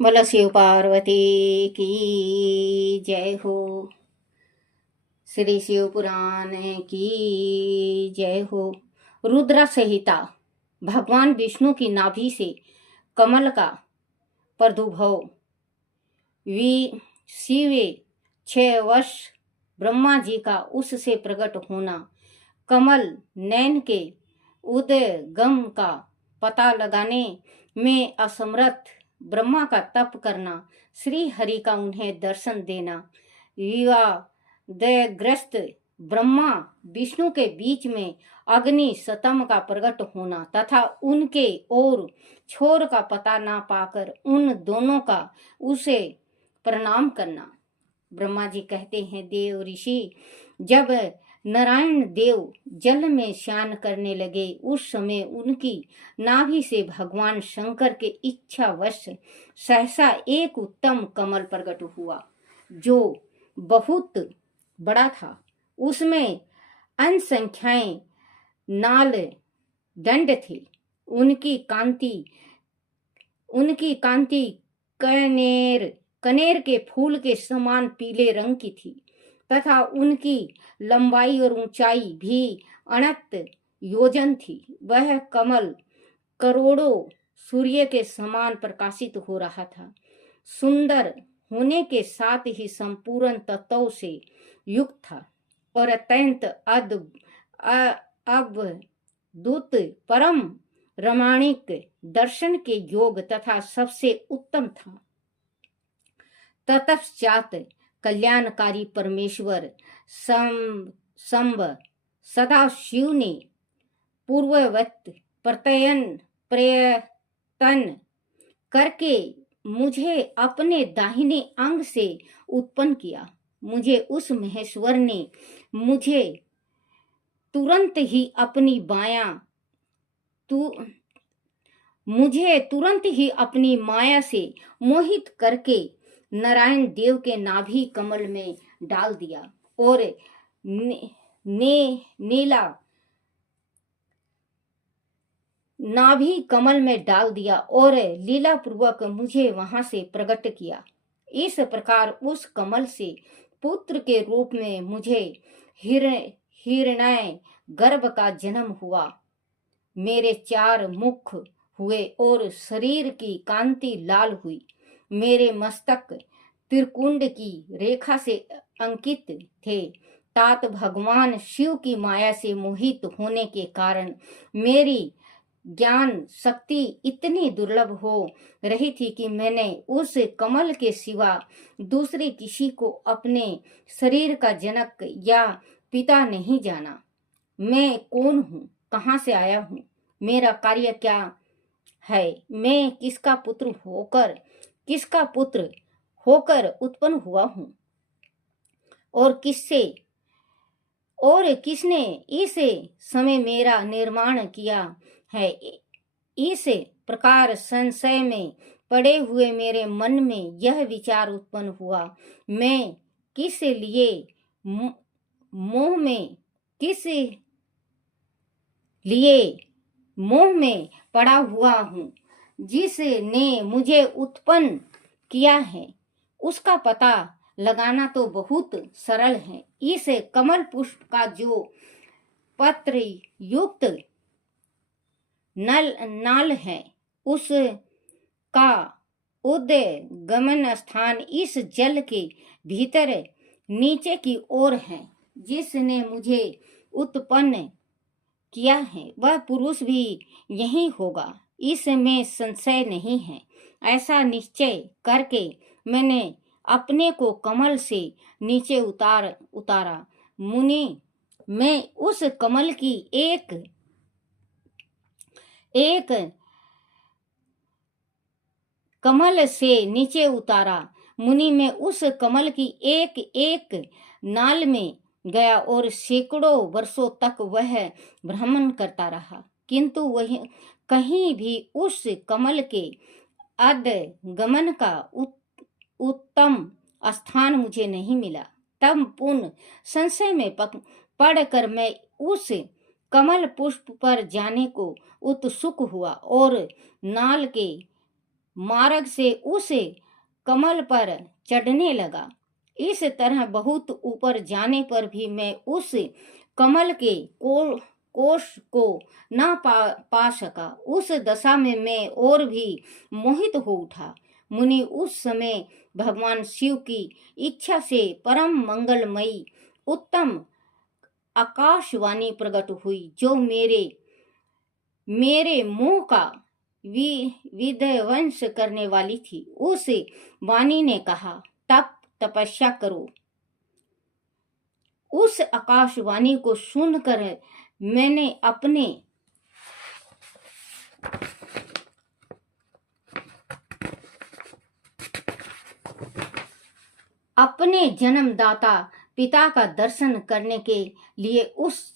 बोलो शिव पार्वती की जय हो। श्री शिव पुराण की जय हो। रुद्र संहिता। भगवान विष्णु की नाभि से कमल का प्रादुर्भाव। शिवे 6 वर्ष ब्रह्मा जी का उससे प्रकट होना। कमल नयन के उद्गम का पता लगाने में असमर्थ ब्रह्मा का तप करना। श्री हरि का उन्हें दर्शन देना। विवादग्रस्त ब्रह्मा विष्णु के बीच में अग्नि सतम का प्रकट होना तथा उनके और छोर का पता ना पाकर उन दोनों का उसे प्रणाम करना। ब्रह्मा जी कहते हैं, देव ऋषि जब नारायण देव जल में स्नान करने लगे उस समय उनकी नाभि से भगवान शंकर के इच्छावश सहसा एक उत्तम कमल प्रकट हुआ जो बहुत बड़ा था। उसमें अनसंख्याएं नाल दंड थे। उनकी कांति कनेर के फूल के समान पीले रंग की थी तथा उनकी लंबाई और ऊंचाई भी अनंत योजन थी। वह कमल करोड़ों सूर्य के समान प्रकाशित हो रहा था। सुंदर होने के साथ ही संपूर्ण तत्वों से युक्त था और अत्यंत अद्भुत परम रमणीक दर्शन के योग तथा सबसे उत्तम था। ततपश्चात कल्याणकारी परमेश्वर संब सदा शिव ने पूर्ववत प्रयत्न करके मुझे अपने दाहिने अंग से उत्पन्न किया। मुझे महेश्वर ने मुझे तुरंत ही अपनी माया से मोहित करके नारायण देव के नाभि कमल में डाल दिया और नीला नाभि कमल में डाल दिया और लीला पूर्वक मुझे वहां से प्रकट किया। इस प्रकार उस कमल से पुत्र के रूप में मुझे हिरण्य गर्भ का जन्म हुआ। मेरे 4 मुख हुए और शरीर की कांति लाल हुई। मेरे मस्तक त्रिकुंड की रेखा से अंकित थे। तात भगवान शिव की माया से मोहित होने के कारण मेरी ज्ञान शक्ति इतनी दुर्लभ हो रही थी कि मैंने उस कमल के सिवा दूसरे किसी को अपने शरीर का जनक या पिता नहीं जाना। मैं कौन हूँ, कहाँ से आया हूँ, मेरा कार्य क्या है, मैं किसका पुत्र होकर उत्पन्न हुआ हूँ और किसने इस समय मेरा निर्माण किया है। इस प्रकार संशय में पड़े हुए मेरे मन में यह विचार उत्पन्न हुआ, मैं किस लिए मोह में पड़ा हुआ हूँ। जिसने मुझे उत्पन्न किया है उसका पता लगाना तो बहुत सरल है। इस कमल पुष्प का जो पत्र युक्त नाल है उसका उद्गमन स्थान इस जल के भीतर नीचे की ओर है। जिसने मुझे उत्पन्न किया है वह पुरुष भी यही होगा, इसमें संशय नहीं है। ऐसा निश्चय करके मैंने अपने को कमल से नीचे उतारा। मुनि, मैं उस कमल की एक कमल से नीचे उतारा। मुनि, मैं उस कमल की एक नाल में गया और सैकड़ों वर्षों तक वह भ्रमण करता रहा, किंतु वह कहीं भी उस कमल के आगमन का उत्तम स्थान मुझे नहीं मिला। तब पुनः संशय में पड़कर मैं उस कमल पुष्प पर जाने को उत्सुक हुआ और नाल के मार्ग से उस कमल पर चढ़ने लगा। इस तरह बहुत ऊपर जाने पर भी मैं उस कमल के कोश को न पा सका। उस दशा में मैं और भी मोहित हो उठा। मुनि, उस समय भगवान शिव की इच्छा से परम मंगलमयी उत्तम आकाशवाणी प्रकट हुई, जो मेरे मुंह का विध्वंस करने वाली थी। उस वाणी ने कहा, तपस्या करो। उस आकाशवाणी को सुनकर मैंने अपने जन्मदाता पिता का दर्शन करने के लिए उस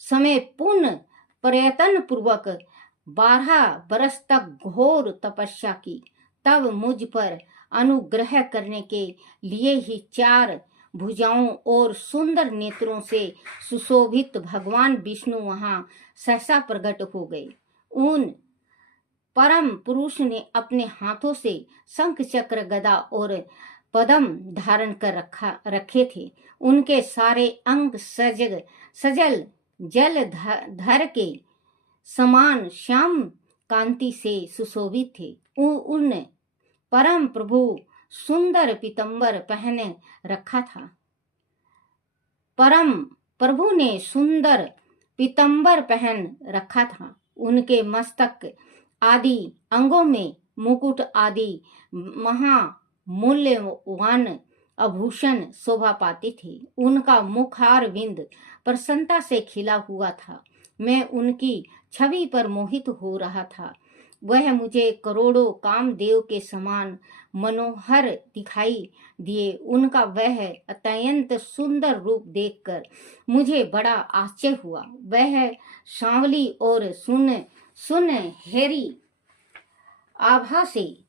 समय पुनः प्रयत्न पूर्वक 12 बरस तक घोर तपस्या की। तब मुझ पर अनुग्रह करने के लिए ही 4 भुजाओं और सुंदर नेत्रों से सुशोभित भगवान विष्णु वहां सहसा प्रकट हो गए। उन परम पुरुष ने अपने हाथों से शंख चक्र गदा और पद्म धारण कर रखे थे। उनके सारे अंग सजल जल धर के समान श्याम कांति से सुशोभित थे। उन परम प्रभु सुंदर पीतंबर पहने रखा था। परम प्रभु ने सुंदर पीतंबर पहन रखा था। उनके मस्तक आदि अंगों में मुकुट आदि महामूल्यवान आभूषण शोभा पाते थे। उनका मुखार बिंद प्रसन्नता से खिला हुआ था। मैं उनकी छवि पर मोहित हो रहा था। वह मुझे करोड़ों कामदेव के समान मनोहर दिखाई दिए। उनका वह अत्यंत सुंदर रूप देखकर मुझे बड़ा आश्चर्य हुआ। वह सांवली और सुनहरी आभा से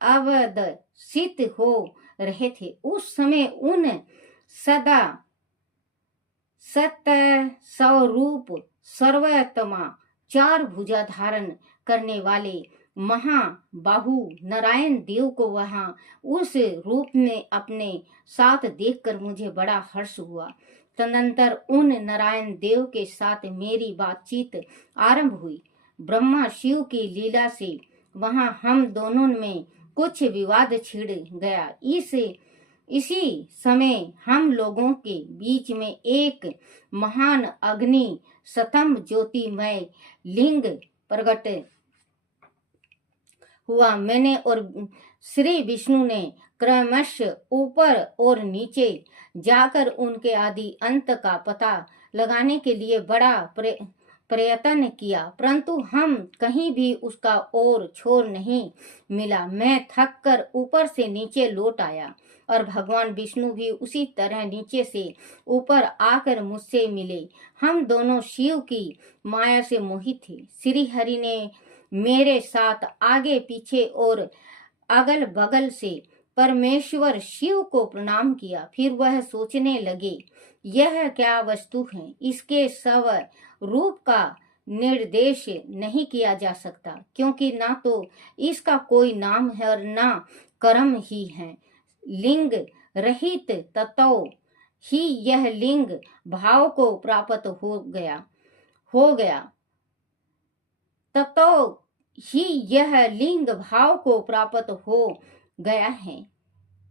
अवदसित हो रहे थे। उस समय उन सदा सत स्वरूप सर्वोत्तमा 4 भुजा धारण करने वाले महाबाहु नारायण देव को वहां उस रूप में अपने साथ देखकर मुझे बड़ा हर्ष हुआ। तदनंतर उन नारायण देव के साथ मेरी बातचीत आरंभ हुई। ब्रह्मा शिव की लीला से वहां हम दोनों में कुछ विवाद छिड़ गया। इसी समय हम लोगों के बीच में एक महान अग्नि स्तंभ ज्योतिमय लिंग प्रकट हुआ। मैंने और श्री विष्णु ने क्रमशः ऊपर और नीचे जाकर उनके आदि अंत का पता लगाने के लिए बड़ा प्रयत्न किया, परंतु हम कहीं भी उसका और छोर नहीं मिला। मैं थक कर ऊपर से नीचे लौट आया और भगवान विष्णु भी उसी तरह नीचे से ऊपर आकर मुझसे मिले। हम दोनों शिव की माया से मोहित थे। श्री हरि ने मेरे साथ आगे पीछे और अगल बगल से परमेश्वर शिव को प्रणाम किया। फिर वह सोचने लगे, यह क्या वस्तु है, इसके स्वरूप का निर्देश नहीं किया जा सकता, क्योंकि ना तो इसका कोई नाम है और ना कर्म ही है। लिंग रहित तत्व ही यह लिंग भाव को प्राप्त हो गया तत्व ही यह लिंग भाव को प्राप्त हो गया है।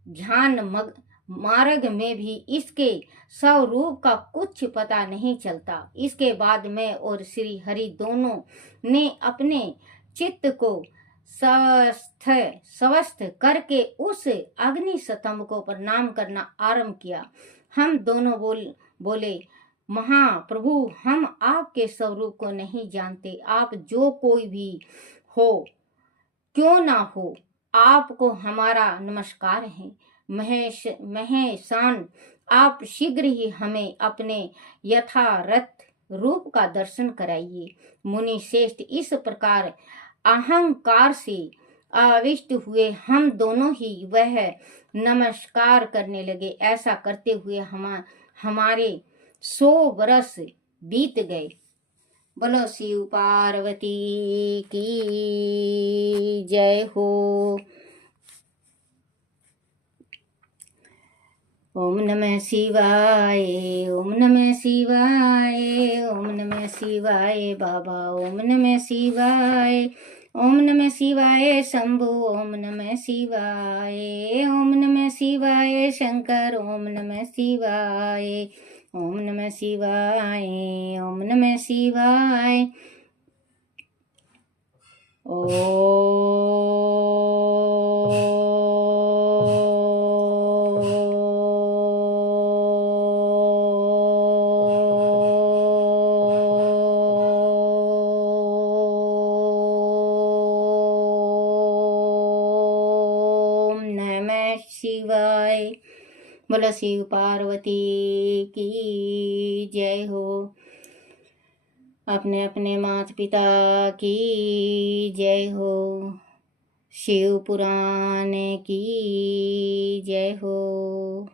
ध्यान मार्ग में भी इसके स्वरूप का कुछ पता नहीं चलता। इसके बाद मैं और श्री हरि दोनों ने अपने चित्त को स्वस्थ करके उस अग्नि स्तंभ को प्रणाम करना आरंभ किया। हम दोनों बोले, महाप्रभु, हम आपके स्वरूप को नहीं जानते। आप जो कोई भी हो क्यों ना हो, आपको हमारा नमस्कार है। महेशान, आप शीघ्र ही हमें अपने यथार्थ रूप का दर्शन कराइए। मुनि श्रेष्ठ, इस प्रकार अहंकार से आविष्ट हुए हम दोनों ही वह नमस्कार करने लगे। ऐसा करते हुए हमारे 100 बरस बीत गए। बोलो शिव पार्वती की जय हो। ओम नमः शिवाय, ओम नमः शिवाय, ओम नमः शिवाय बाबा, ओम नमः शिवाय, ओम नमः शिवाय शंभु, ओम नमः शिवाय, ओम नमः शिवाय शंकर, ओम नमः शिवाय, ओम नमः शिवाय, ओम नमः शिवाय। ओम नमः शिवाय। बोलो शिव पार्वती की जय हो। अपने अपने माता पिता की जय हो। शिव पुराण की जय हो।